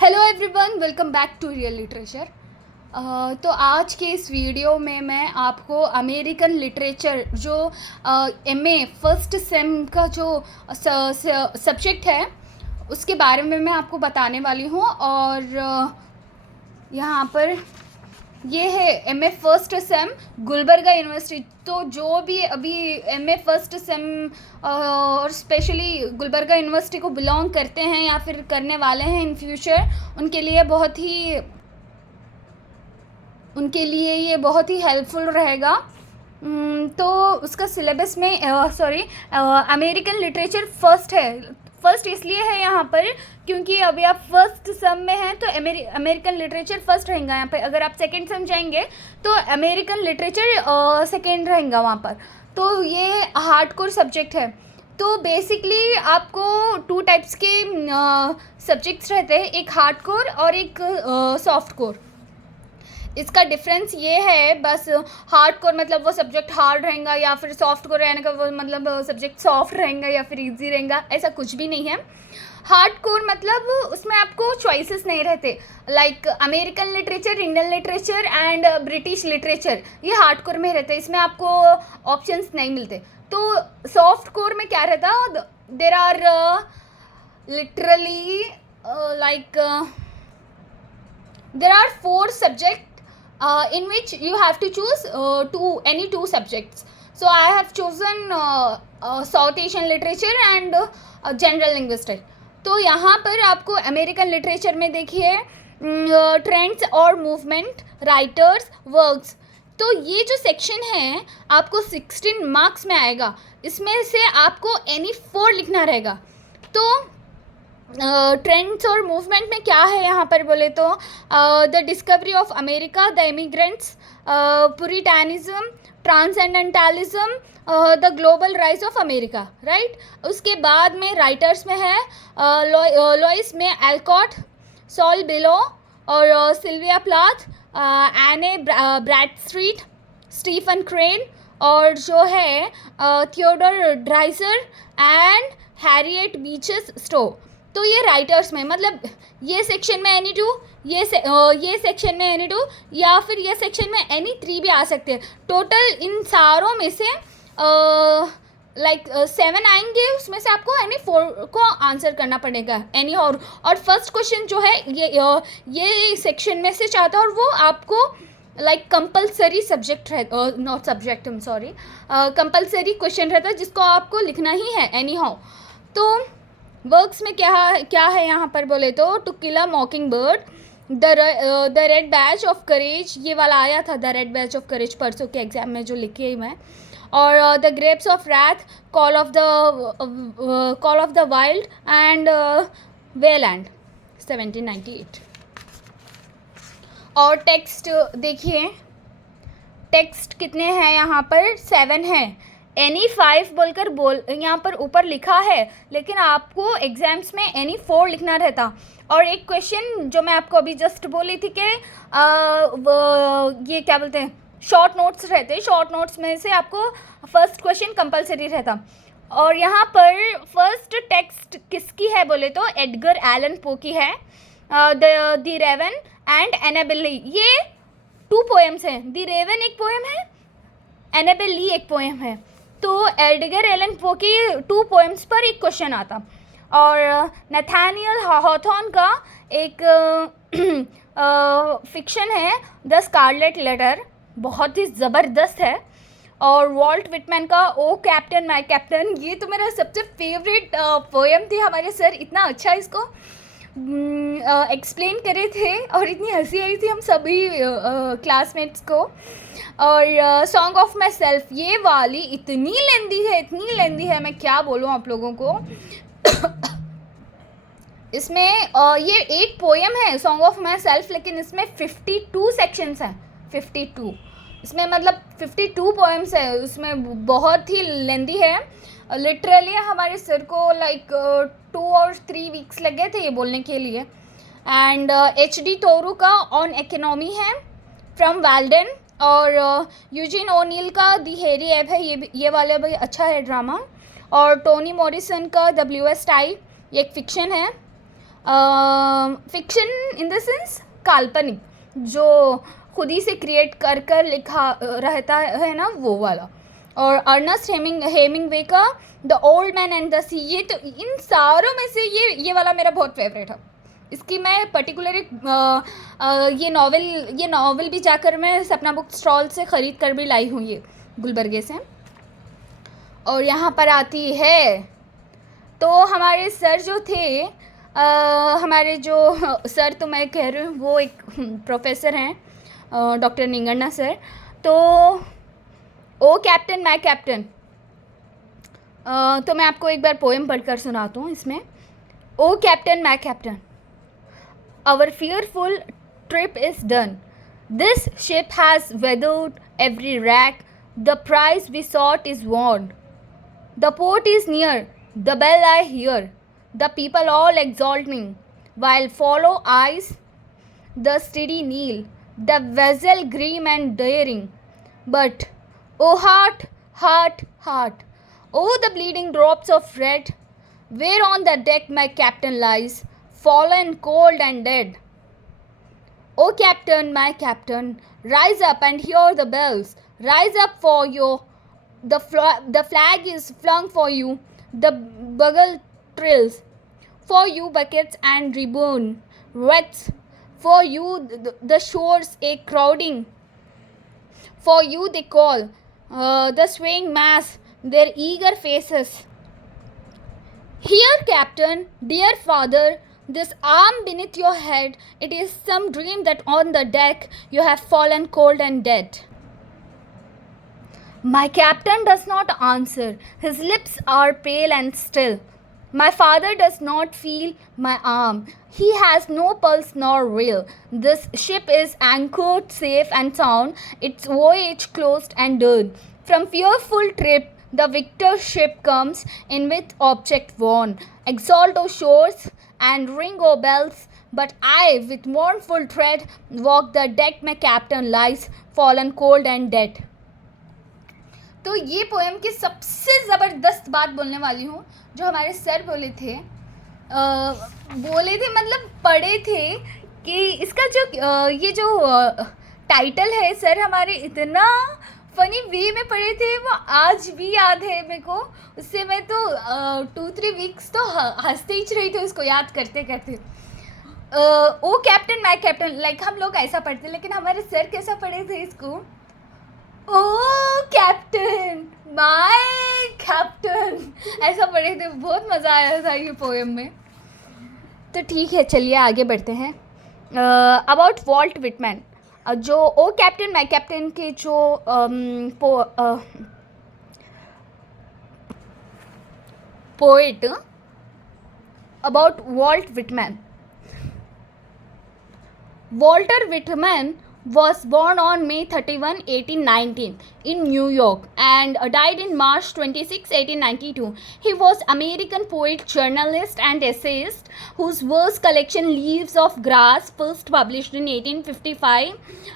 Hello everyone, welcome back to real literature. तो आज के इस वीडियो में मैं आपको अमेरिकन लिटरेचर जो एमए फर्स्ट सेम का जो सब्जेक्ट है उसके बारे में मैं आपको बताने वाली हूँ। और यहाँ पर ये है MA first same Gulbarga university. तो जो भी अभी एमए फर्स्ट सेम और स्पेशली गुलबर्गा यूनिवर्सिटी को बिलोंग करते हैं या फिर करने वाले हैं इन फ्यूचर, उनके लिए ये बहुत ही हेल्पफुल रहेगा। तो उसका सिलेबस में अमेरिकन लिटरेचर फर्स्ट इसलिए है यहाँ पर क्योंकि अभी आप फर्स्ट सेम में हैं तो अमेरिकन लिटरेचर फर्स्ट रहेगा। यहाँ पे अगर आप सेकंड सेम जाएंगे तो अमेरिकन लिटरेचर सेकंड रहेगा वहाँ पर। तो ये हार्डकोर सब्जेक्ट है। तो बेसिकली आपको टू टाइप्स के सब्जेक्ट्स रहते हैं, एक हार्डकोर और एक सॉफ्ट कोर। इसका डिफरेंस ये है बस, हार्ड कोर मतलब वो सब्जेक्ट हार्ड रहेगा या फिर सॉफ्ट कोर रहने का वो मतलब सब्जेक्ट सॉफ्ट रहेगा या फिर इजी रहेगा, ऐसा कुछ भी नहीं है। हार्ड कोर मतलब उसमें आपको चॉइसेस नहीं रहते, like American literature, Indian literature and British literature, ये हार्ड कोर में रहते हैं, इसमें आपको ऑप्शंस नहीं मिलते। तो सॉफ्ट कोर में क्या रहता, there are literally like there are 4 subjects in which you have to choose any two subjects. So I have chosen South Asian literature and general linguistics. तो यहाँ पर आपको अमेरिकन लिटरेचर में देखिए ट्रेंड्स और मूवमेंट, राइटर्स, वर्क्स। तो ये जो सेक्शन है आपको 16 मार्क्स में आएगा। इसमें से आपको एनी 4 लिखना रहेगा। तो ट्रेंड्स और मूवमेंट में क्या है यहाँ पर बोले तो the discovery of America, the immigrants, puritanism, transcendentalism, the global rise of America, right. उसके बाद में राइटर्स में है लॉइस में एल्कॉट, सॉल बेलो और सिल्विया प्लाथ, एने ब्रैडस्ट्रीट, स्टीफन क्रेन और जो है थियोडोर ड्राइजर एंड हैरियट बीचेस स्टो। तो ये राइटर्स में मतलब ये सेक्शन में एनी 2, ये सेक्शन में एनी 2 या फिर ये सेक्शन में एनी 3 भी आ सकते हैं। टोटल इन सारों में से 7 आएंगे, उसमें से आपको एनी 4 को आंसर करना पड़ेगा एनी। और फर्स्ट क्वेश्चन जो है ये सेक्शन में से चाहता है और वो आपको कंपलसरी सब्जेक्ट रहता, not subject, I am sorry, compulsory question रहता है जिसको आपको लिखना ही है एनी हाउ। तो वर्क्स में क्या है यहाँ पर बोले तो to kill a mockingbird, the red badge of courage, ये वाला आया था the red badge of courage परसों के एग्जाम में जो लिखी मैं, और the grapes of wrath, call of the wild and Wieland 1798। और टेक्स्ट देखिए, टेक्स्ट कितने हैं यहाँ पर, 7 हैं। एनी 5 बोलकर यहाँ पर ऊपर लिखा है, लेकिन आपको एग्जाम्स में एनी 4 लिखना रहता। और एक क्वेश्चन जो मैं आपको अभी जस्ट बोली थी कि ये क्या बोलते हैं, शॉर्ट नोट्स रहते, शॉर्ट नोट्स में से आपको फर्स्ट क्वेश्चन कंपलसरी रहता। और यहाँ पर फर्स्ट टेक्स्ट किसकी है बोले तो एडगर एलन पो की है, द रेवन एंड एनाबेल ली। ये 2 पोएम्स हैं, द रेवन एक पोएम है, एनाबेल ली एक पोएम है। तो एडगर एलन पो की 2 पोएम्स पर एक क्वेश्चन आता। और नथानियल हॉथॉर्न का एक फिक्शन है द स्कारलेट लेटर, बहुत ही ज़बरदस्त है। और वॉल्ट विटमैन का ओ कैप्टन माय कैप्टन, ये तो मेरा सबसे फेवरेट पोएम थी। हमारे सर इतना अच्छा इसको एक्सप्लेन करे थे और इतनी हंसी आई थी हम सभी क्लासमेट्स को। और सॉन्ग ऑफ माई सेल्फ, ये वाली इतनी लेंदी है, मैं क्या बोलूँ आप लोगों को। इसमें ये एक पोएम है सॉन्ग ऑफ माई सेल्फ, लेकिन इसमें 52 सेक्शंस हैं, 52 इसमें मतलब 52 पोएम्स है, उसमें बहुत ही लेंदी है। लिटरली हमारे सर को 2 और 3 वीक्स लगे थे ये बोलने के लिए। एंड HD तोरू का ऑन इकोनॉमी है फ्रॉम वाल्डन, और यूजिन ओनील का दी हेरी एब है, ये वाला भी अच्छा है ड्रामा। और टोनी मॉरिसन का WS टाई, ये एक फिक्शन है। फिक्शन इन द सेंस काल्पनिक, जो खुद ही से क्रिएट कर कर लिखा रहता है ना, वो वाला। और अर्नेस्ट हेमिंगवे का the old man and the sea, ये तो इन सारों में से ये वाला मेरा बहुत फेवरेट है। इसकी मैं पर्टिकुलरली ये नॉवल भी जाकर मैं सपना बुक स्टॉल से ख़रीद कर भी लाई हूँ, ये गुलबर्गे से। और यहाँ पर आती है, तो हमारे सर जो थे, हमारे जो सर तो मैं कह रही हूँ वो एक प्रोफेसर हैं, डॉक्टर निंगन्ना सर। तो ओ कैप्टन माय कैप्टन, तो मैं आपको एक बार पोएम पढ़कर सुनाता हूँ इसमें। O captain my captain, our fearful trip is done. This ship has weathered every wreck. The prize we sought is won. The port is near, the bell I hear, the people all exulting, while follow eyes the steady kneel, the vessel grim and daring. But, oh heart, heart, heart, oh the bleeding drops of red, where on the deck my captain lies, fallen cold and dead. O captain, my captain, rise up and hear the bells, rise up for your the flag is flung for you, the bugle trills, for you buckets and ribbon wreaths, for you the shores a crowding, for you they call the swaying mass their eager faces. Here, captain, dear father, this arm beneath your head, it is some dream that on the deck you have fallen cold and dead. My captain does not answer. His lips are pale and still. My father does not feel my arm. He has no pulse nor will. This ship is anchored safe and sound, its voyage closed and done. From fearful trip, the victor ship comes in with object won. Exalt, O shores, and ring, O bells. But I, with mournful tread, walk the deck. My captain lies, fallen cold and dead. तो ये poem की सबसे ज़बरदस्त बात बोलने वाली हूँ, जो हमारे सर बोले थे मतलब पढ़े थे कि इसका जो ये जो टाइटल है, सर हमारे इतना फ़नी वे में पढ़े थे, वो आज भी याद है मेरे को। उससे मैं तो 2-3 वीक्स तो हंसते ही रही थी उसको याद करते करते। ओ कैप्टन माय कैप्टन, लाइक हम लोग ऐसा पढ़ते, लेकिन हमारे सर कैसा पढ़े थे इसको, ओ कैप्टन माय कैप्टन, ऐसा पढ़े थे। बहुत मज़ा आया था ये पोएम में। तो ठीक है, चलिए आगे बढ़ते हैं। अबाउट वॉल्ट विटमैन, जो ओ कैप्टन माय कैप्टन के जो poet about Walt Whitman. Walter Whitman was born on May 31, 1819 in New York and died in March 26, 1892. He was American poet, journalist and essayist whose verse collection Leaves of Grass, first published in 1855,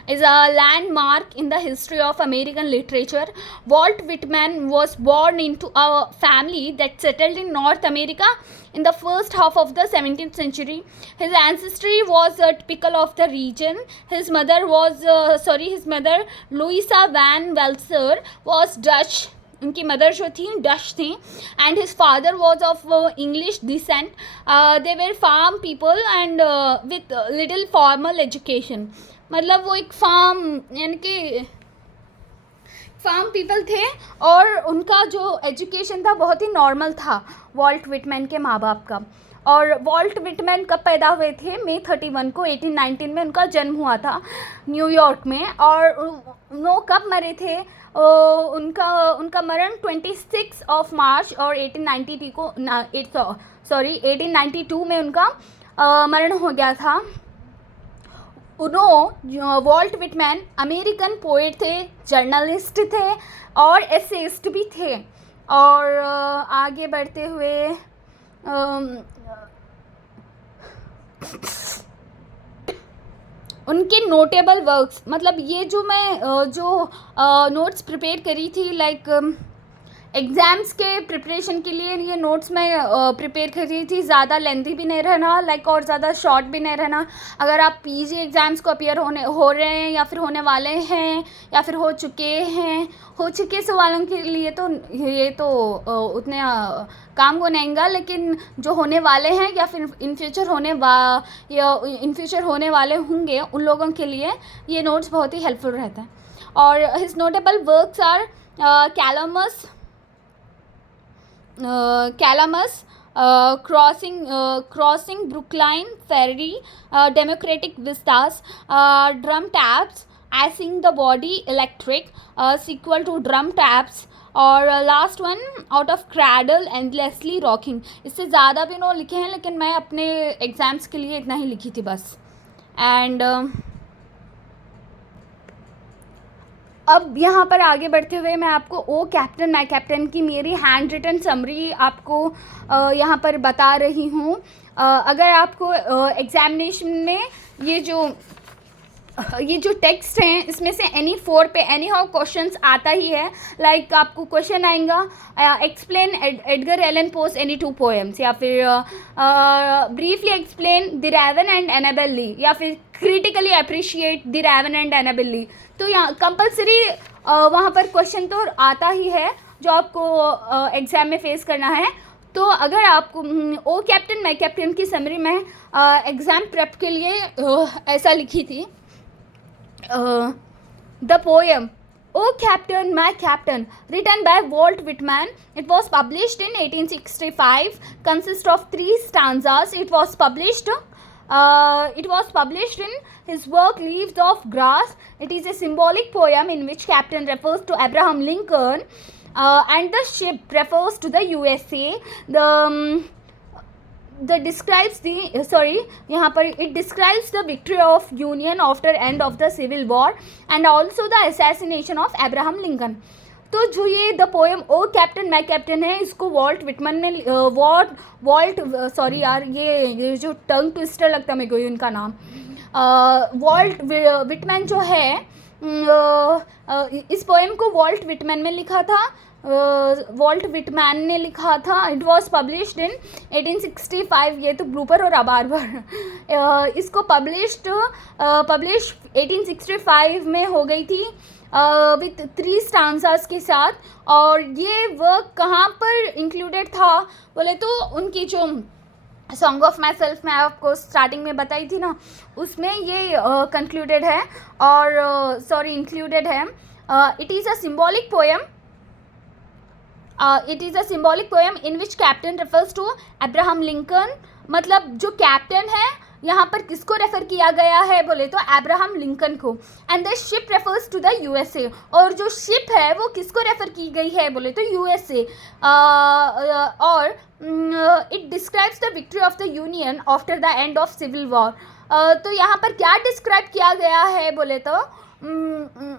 is a landmark in the history of American literature. Walt Whitman was born into a family that settled in North America in the first half of the 17th century. His ancestry was typical of the region. His mother, Louisa Van Welser, was Dutch. उनकी mother जो थी Dutch थी, and his father was of English descent. They were farm people and with little formal education. मतलब वो एक farm यानी कि farm people थे, और उनका जो एजुकेशन था बहुत ही नॉर्मल था वॉल्ट विटमैन के माँ बाप का. और वॉल्ट विटमैन कब पैदा हुए थे? मई 31 को 1819 में उनका जन्म हुआ था न्यूयॉर्क में. और वो कब मरे थे? उनका मरण 26 ऑफ मार्च और 1892 में उनका मरण हो गया था. वॉल्ट विटमैन अमेरिकन पोएट थे, जर्नलिस्ट थे और एसेइस्ट भी थे. और आगे बढ़ते हुए उनके नोटेबल वर्क्स, मतलब ये जो मैं नोट्स प्रिपेयर करी थी, लाइक एग्ज़ाम्स के प्रिपरेशन के लिए ये नोट्स मैं प्रिपेयर कर रही थी, ज़्यादा लेंथी भी नहीं रहना लाइक और ज़्यादा शॉर्ट भी नहीं रहना। अगर आप पीजी एग्ज़ाम्स को अपियर हो रहे हैं या फिर होने वाले हैं या फिर हो चुके सवालों के लिए तो ये तो उतने काम को नहीं आएगा, लेकिन जो होने वाले हैं या फिर इन फ्यूचर होने वाले होंगे उन लोगों के लिए ये नोट्स बहुत ही हेल्पफुल रहता है। और his notable works are Calamus, crossing Brookline Ferry, Democratic Vistas, Drum Taps, Icing the Body Electric, sequel to Drum Taps, और last one out of cradle endlessly rocking. इससे ज़्यादा भी नो लिखे हैं, लेकिन मैं अपने एग्ज़ाम्स के लिए इतना ही लिखी थी बस। एंड अब यहाँ पर आगे बढ़ते हुए मैं आपको ओ कैप्टन माय कैप्टन की मेरी हैंड रिटन समरी आपको यहाँ पर बता रही हूँ। अगर आपको एग्जामिनेशन में ये जो टेक्स्ट हैं इसमें से एनी 4 पे एनी हाउ क्वेश्चंस आता ही है। लाइक आपको क्वेश्चन आएगा explain Edgar Allan Poe's any 2 poems, या फिर briefly explain the Raven and Annabel Lee, या फिर critically appreciate the Raven and Annabel Lee. तो यहाँ कंपलसरी वहाँ पर क्वेश्चन तो आता ही है जो आपको एग्ज़ाम में फेस करना है। तो अगर आपको ओ कैप्टन माय कैप्टन की समरी में एग्ज़ाम प्रेप के लिए ऐसा लिखी थी। The poem O Captain, My Captain, written by Walt Whitman. It was published in 1865, consists of 3 stanzas. It was published in his work Leaves of Grass. It is a symbolic poem in which Captain refers to Abraham Lincoln and the ship refers to the USA. यहाँ पर it describes the victory of Union after end of the Civil War and also the assassination of Abraham Lincoln. तो जो ये the poem O captain my Captain है, इसको Walt Whitman ने ये जो टंग ट्विस्टर लगता है मेरे को इनका नाम, वॉल्ट विटमैन जो है, इस पोएम को वॉल्ट विटमैन ने लिखा था। It was published in 1865। ये तो ब्लूपर और बार इसको पब्लिश 1865 में हो गई थी विथ 3 स्टांजास के साथ। और ये वर्क कहाँ पर इंक्लूडेड था बोले तो उनकी जो सॉन्ग ऑफ माई सेल्फ मैं आपको स्टार्टिंग में बताई थी ना, उसमें ये कंक्लूडेड है और इंक्लूडेड है। It is a symbolic poem in which captain refers to Abraham Lincoln. मतलब जो कैप्टन है यहाँ पर किसको रेफर किया गया है बोले तो अब्राहम लिंकन को। And the ship refers to the USA, और जो शिप है वो किसको रेफर की गई है बोले तो यूएसए। और it describes the victory of the Union after the end of Civil War. तो यहाँ पर क्या डिस्क्राइब किया गया है बोले तो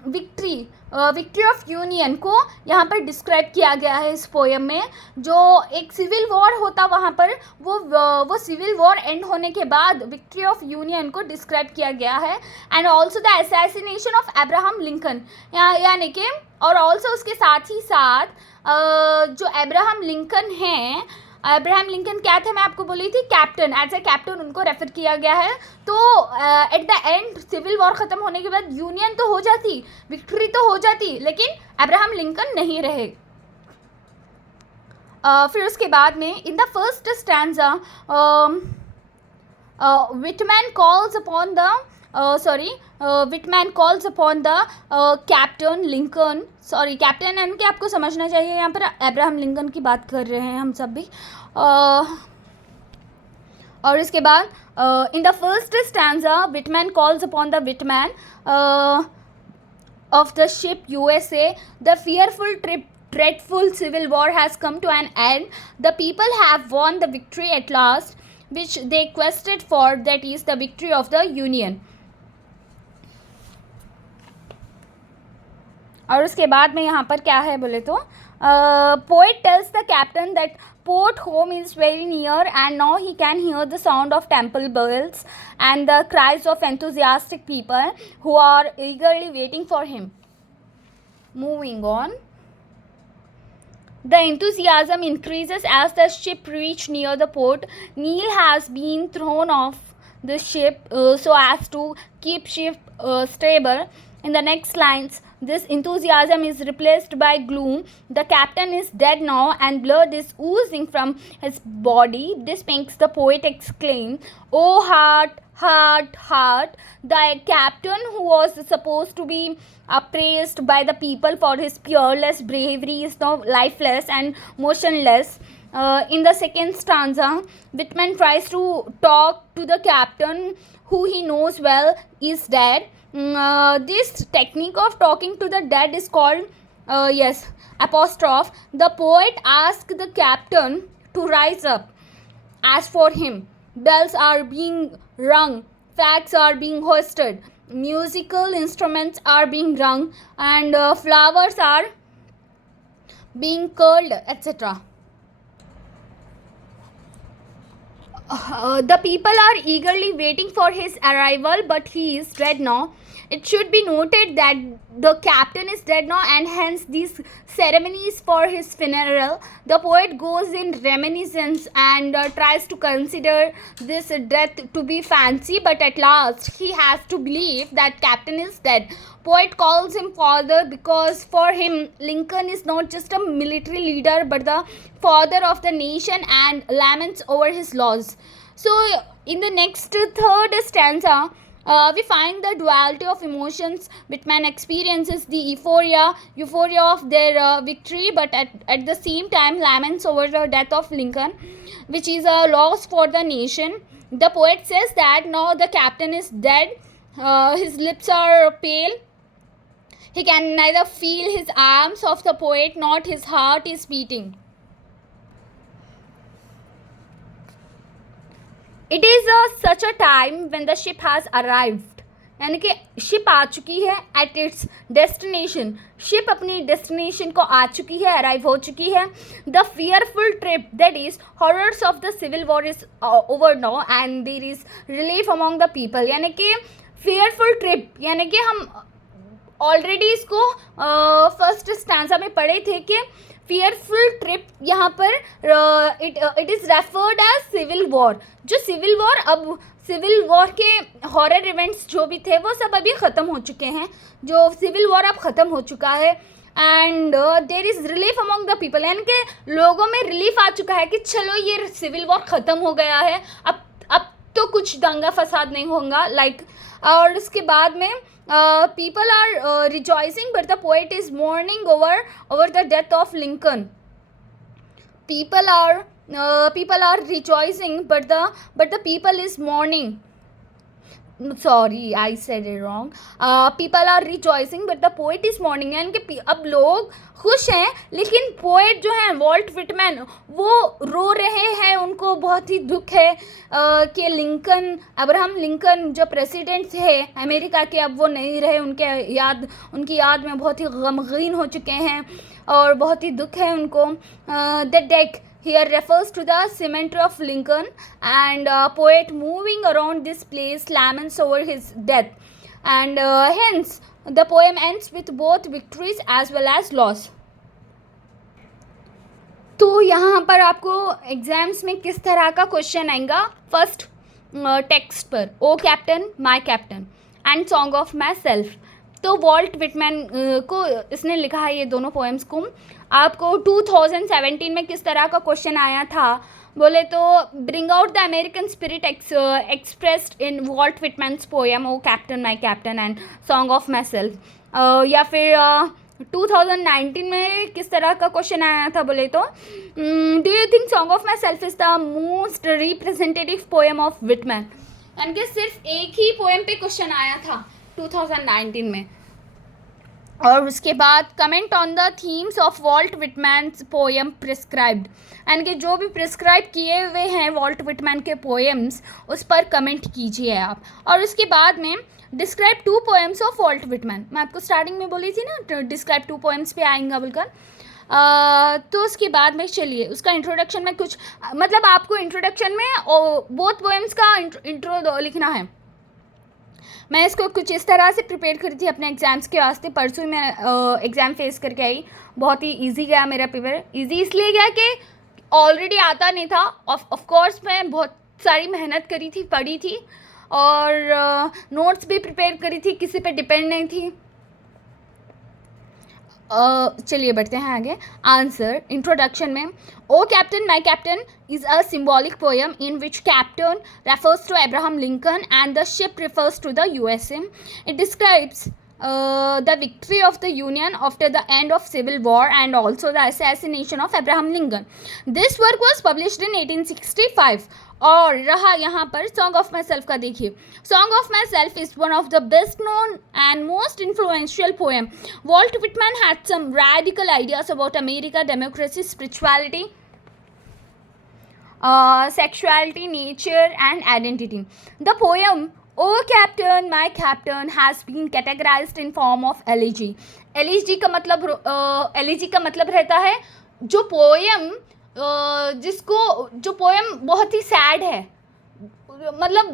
विक्ट्री ऑफ यूनियन को यहाँ पर डिस्क्राइब किया गया है इस पोएम में। जो एक सिविल वॉर होता वहाँ पर वो सिविल वॉर एंड होने के बाद विक्ट्री ऑफ यूनियन को डिस्क्राइब किया गया है। And also the assassination of Abraham Lincoln, यानी कि और ऑल्सो उसके साथ ही साथ जो अब्राहम लिंकन हैं, अब्राहम लिंकन क्या थे मैं आपको बोली थी, कैप्टन, एज ए कैप्टन उनको रेफर किया गया है। तो at the end Civil War ख़त्म होने के बाद यूनियन तो हो जाती, विक्ट्री तो हो जाती, लेकिन अब्राहम लिंकन नहीं रहे। फिर उसके बाद में in the first stanza Whitman calls upon the captain Lincoln, captain एन के आपको समझना चाहिए, यहाँ पर अब्राहम लिंकन की बात कर रहे हैं हम सब भी। और इसके बाद इन the first stanza Whitman calls upon the Whitman of the ship USA, the fearful dreadful civil war has come to an end. The people have won the victory at last, which they quested for, that is the victory of the Union. और उसके बाद में यहाँ पर क्या है बोले तो poet tells the captain that port home is very near and now he can hear the sound of temple bells and the cries of enthusiastic people who are eagerly waiting for him. Moving on, The enthusiasm increases as the ship reaches near the port. Neil has been thrown off the ship so as to keep ship stable. In the next lines, this enthusiasm is replaced by gloom. The captain is dead now and blood is oozing from his body. This makes the poet exclaim, "Oh heart, heart, heart." The captain, who was supposed to be appraised by the people for his peerless bravery, is now lifeless and motionless. In the second stanza, Whitman tries to talk to the captain, who he knows well is dead. This technique of talking to the dead is called, apostrophe. The poet asks the captain to rise up. As for him, bells are being rung, flags are being hoisted, musical instruments are being rung, and flowers are being curled, etc. The people are eagerly waiting for his arrival, but he is dead now. It should be noted that the captain is dead now, and hence these ceremonies for his funeral. The poet goes in reminiscence and tries to consider this death to be fancy, but at last he has to believe that captain is dead. Poet calls him father because for him Lincoln is not just a military leader but the father of the nation, and laments over his loss. So in the next third stanza, we find the duality of emotions. Whitman experiences the euphoria of their victory, but at the same time laments over the death of Lincoln, which is a loss for the nation. The poet says that now the captain is dead. His lips are pale. He can neither feel his arms of the poet nor his heart is beating. It is such a time when the ship has arrived. यानी कि ship आ चुकी है at its destination. Ship अपनी destination को आ चुकी है, अराइव हो चुकी है. The fearful trip, that is horrors of the Civil War, is over now and there is relief among the people. यानी कि फियरफुल ट्रिप, यानी कि हम ऑलरेडी इसको फर्स्ट स्टैंजा में पढ़े थे कि फियरफुल ट्रिप यहाँ पर it is referred as Civil War. जो सिविल वॉर, अब सिविल वॉर के हॉरर इवेंट्स जो भी थे वो सब अभी ख़त्म हो चुके हैं. जो सिविल वॉर अब ख़त्म हो चुका है and there is relief among the people. यानी कि लोगों में रिलीफ आ चुका है कि चलो ये सिविल वॉर ख़त्म हो गया है, अब तो कुछ दंगा फसाद नहीं होगा और उसके बाद में people are rejoicing, but the poet is mourning over the death of Lincoln. People are rejoicing, but the people is mourning. Sorry, I said it wrong. People are rejoicing, but the poet is mourning. यानी कि अब लोग खुश हैं, लेकिन poet जो है Walt Whitman वो रो रहे हैं. उनको बहुत ही दुख है कि लिंकन, अब्राहम लिंकन जो प्रेसिडेंट थे अमेरिका के, अब वो नहीं रहे. उनकी याद में बहुत ही गमगीन हो चुके हैं और बहुत ही दुख है उनको. The deck here refers to the cemetery of Lincoln, and poet moving around this place laments over his death, and hence the poem ends with both victories as well as loss. तो यहाँ पर आपको exams में किस तरह का question आएगा. First text पर, O captain my captain and song of myself. तो वॉल्ट विटमैन को इसने लिखा है ये दोनों पोएम्स को. आपको 2017 में किस तरह का क्वेश्चन आया था बोले तो, bring out the American spirit expressed in Walt Whitman's poem O captain my captain and song of myself. या फिर 2019 में किस तरह का क्वेश्चन आया था बोले तो, do you think song of my self is the most representative poem of Whitman. यानी कि सिर्फ एक ही पोएम पे क्वेश्चन आया था 2019 में. और उसके बाद comment on the themes of Walt Whitman's poem prescribed. यानी कि जो भी प्रिस्क्राइब किए हुए हैं वॉल्ट विटमैन के पोएम्स उस पर कमेंट कीजिए आप. और उसके बाद में describe 2 poems of Walt Whitman. मैं आपको स्टार्टिंग में बोली थी ना डिस्क्राइब 2 पोएम्स पे आएंगा बोलकर. तो उसके बाद में चलिए उसका इंट्रोडक्शन में कुछ, मतलब आपको इंट्रोडक्शन में बोथ पोएम्स का इंट्रो लिखना है. मैं इसको कुछ इस तरह से प्रिपेयर करी थी अपने एग्ज़ाम्स के वास्ते। परसों ही मैं एग्ज़ाम फेस करके आई, बहुत ही इजी गया मेरा पेपर। इजी इसलिए गया कि ऑलरेडी आता नहीं था, ऑफ कोर्स मैं बहुत सारी मेहनत करी थी, पढ़ी थी और नोट्स भी प्रिपेयर करी थी, किसी पे डिपेंड नहीं थी। चलिए बढ़ते हैं आगे। आंसर इंट्रोडक्शन में, O captain my captain is a symbolic poem in which captain refers to Abraham Lincoln and the ship refers to the USA. It describes the victory of the Union after the end of Civil War and also the assassination of Abraham Lincoln. This work was published in 1865. और रहा यहाँ पर song of myself का, देखिए Song of Myself is one of the best known and most influential poem. Walt Whitman had some radical ideas about America, democracy, spirituality, sexuality, nature and identity. The poem O Captain, My Captain has been categorized in form of elegy. Elegy का मतलब elegy का मतलब रहता है जो poem जो poem बहुत ही sad है, मतलब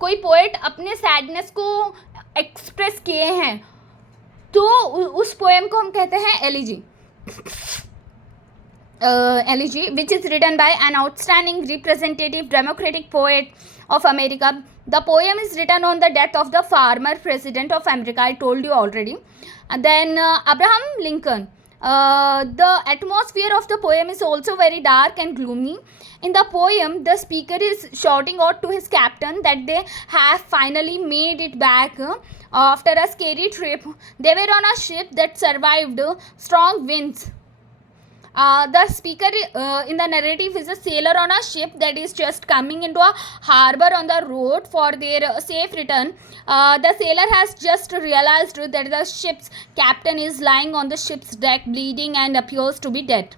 कोई पोएट अपने सैडनेस को एक्सप्रेस किए हैं, तो उस पोएम को हम कहते हैं elegy. Elegy, which is written by an outstanding representative democratic poet of America. The poem is written on the death of the former president of America, I told you already. And then Abraham Lincoln. The atmosphere of the poem is also very dark and gloomy. In the poem, the speaker is shouting out to his captain that they have finally made it back after a scary trip. They were on a ship that survived strong winds. The speaker in the narrative is a sailor on a ship that is just coming into a harbor on the road for their safe return. The sailor has just realized that the ship's captain is lying on the ship's deck bleeding and appears to be dead.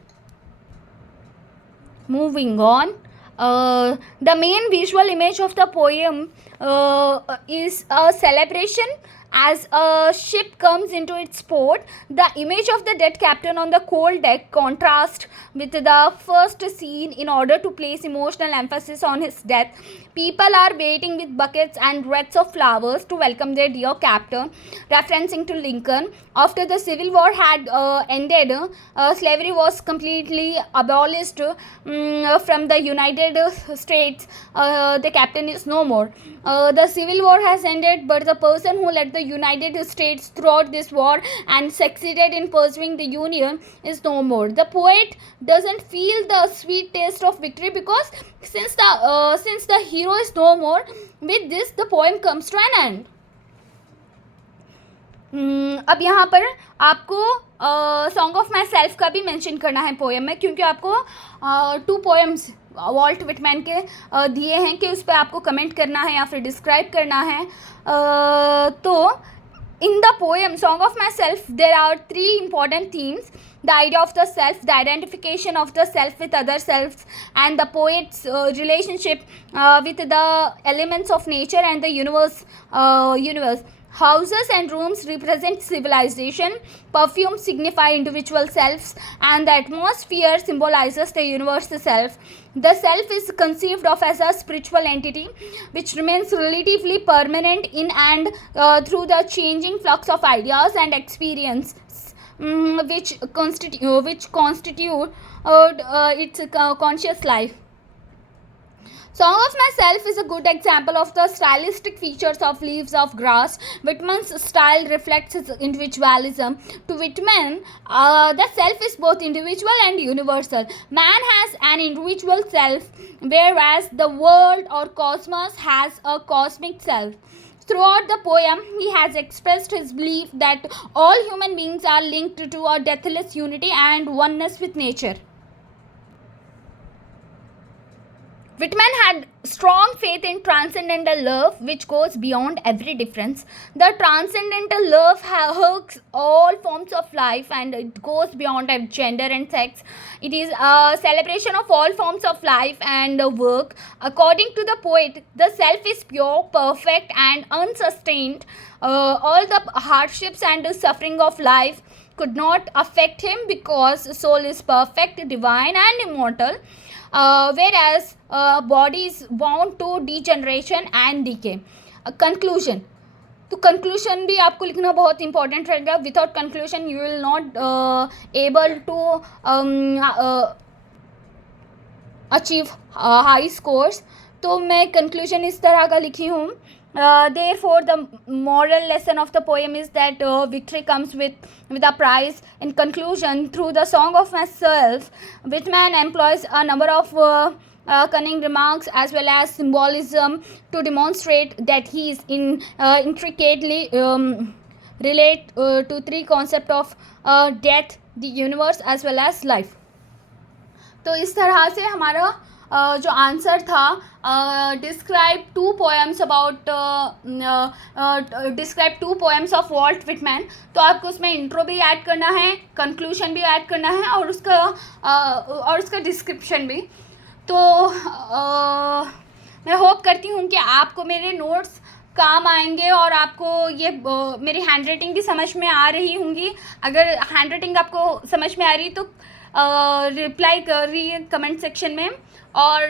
Moving on, the main visual image of the poem is a celebration as a ship comes into its port. The image of the dead captain on the cold deck contrasts with the first scene in order to place emotional emphasis on his death. People are waiting with buckets and wreaths of flowers to welcome their dear captain, referencing to Lincoln. After the Civil War had ended, slavery was completely abolished from the United States. The captain is no more. The Civil War has ended, but the person who led the United States throughout this war and succeeded in pursuing the Union is no more. The poet doesn't feel the sweet taste of victory because since the hero is no more, with this the poem comes to an end. अब यहाँ पर आपको song of myself का भी mention करना है poem में, क्योंकि आपको 2 पोएम्स वॉल्ट विटमैन के दिए हैं कि उस पर आपको कमेंट करना है या फिर डिस्क्राइब करना है. तो in the poem Song of Myself, there are 3 important themes: the idea of the self, the identification of the self with other selves, and the poet's relationship with the elements of nature and the universe. Houses and rooms represent civilization, perfumes signify individual selves, and the atmosphere symbolizes the universal self. The self is conceived of as a spiritual entity which remains relatively permanent in and through the changing flux of ideas and experience which constitute its conscious life. Song of Myself is a good example of the stylistic features of Leaves of Grass. Whitman's style reflects his individualism. To Whitman, the self is both individual and universal. Man has an individual self, whereas the world or cosmos has a cosmic self. Throughout the poem, he has expressed his belief that all human beings are linked to a deathless unity and oneness with nature. Whitman had strong faith in transcendental love, which goes beyond every difference. The transcendental love hugs all forms of life and it goes beyond gender and sex. It is a celebration of all forms of life and work. According to the poet, the self is pure, perfect and unsustained. All the hardships and suffering of life could not affect him because soul is perfect, divine and immortal. Whereas body is bound to degeneration and decay. Conclusion. तो conclusion भी आपको लिखना बहुत important रहेगा. Without conclusion you will not able to achieve high scores. तो मैं conclusion इस तरह का लिखी हूँ. Therefore, the moral lesson of the poem is that victory comes with a prize. In conclusion, through the song of myself, Whitman employs a number of cunning remarks as well as symbolism to demonstrate that he is intricately relate to three concepts of death, the universe as well as life. तो इस तरह से हमारा जो answer था, describe two poems of Walt Whitman. तो आपको उसमें इंट्रो भी ऐड करना है, कंक्लूशन भी ऐड करना है और उसका डिस्क्रिप्शन भी. तो मैं होप करती हूँ कि आपको मेरे नोट्स काम आएंगे और आपको ये मेरी हैंड राइटिंग भी समझ में आ रही होंगी. अगर हैंड राइटिंग आपको समझ में आ रही तो रिप्लाई करिए कमेंट सेक्शन में, और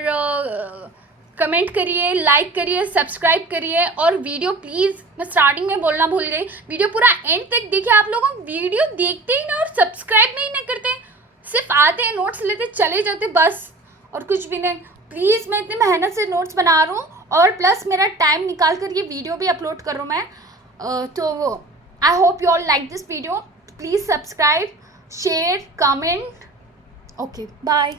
कमेंट करिए, लाइक करिए, सब्सक्राइब करिए. और वीडियो प्लीज़, मैं स्टार्टिंग में बोलना भूल गई, वीडियो पूरा एंड तक देखिए. आप लोगों वीडियो देखते ही ना और सब्सक्राइब नहीं करते, सिर्फ आते हैं, नोट्स लेते, चले जाते बस, और कुछ भी नहीं. प्लीज़, मैं इतनी मेहनत से नोट्स बना रहा हूँ और प्लस मेरा टाइम निकाल कर ये वीडियो भी अपलोड कर रहा हूँ मैं. तो I hope you all like this video. Please subscribe, share, comment. Okay, bye.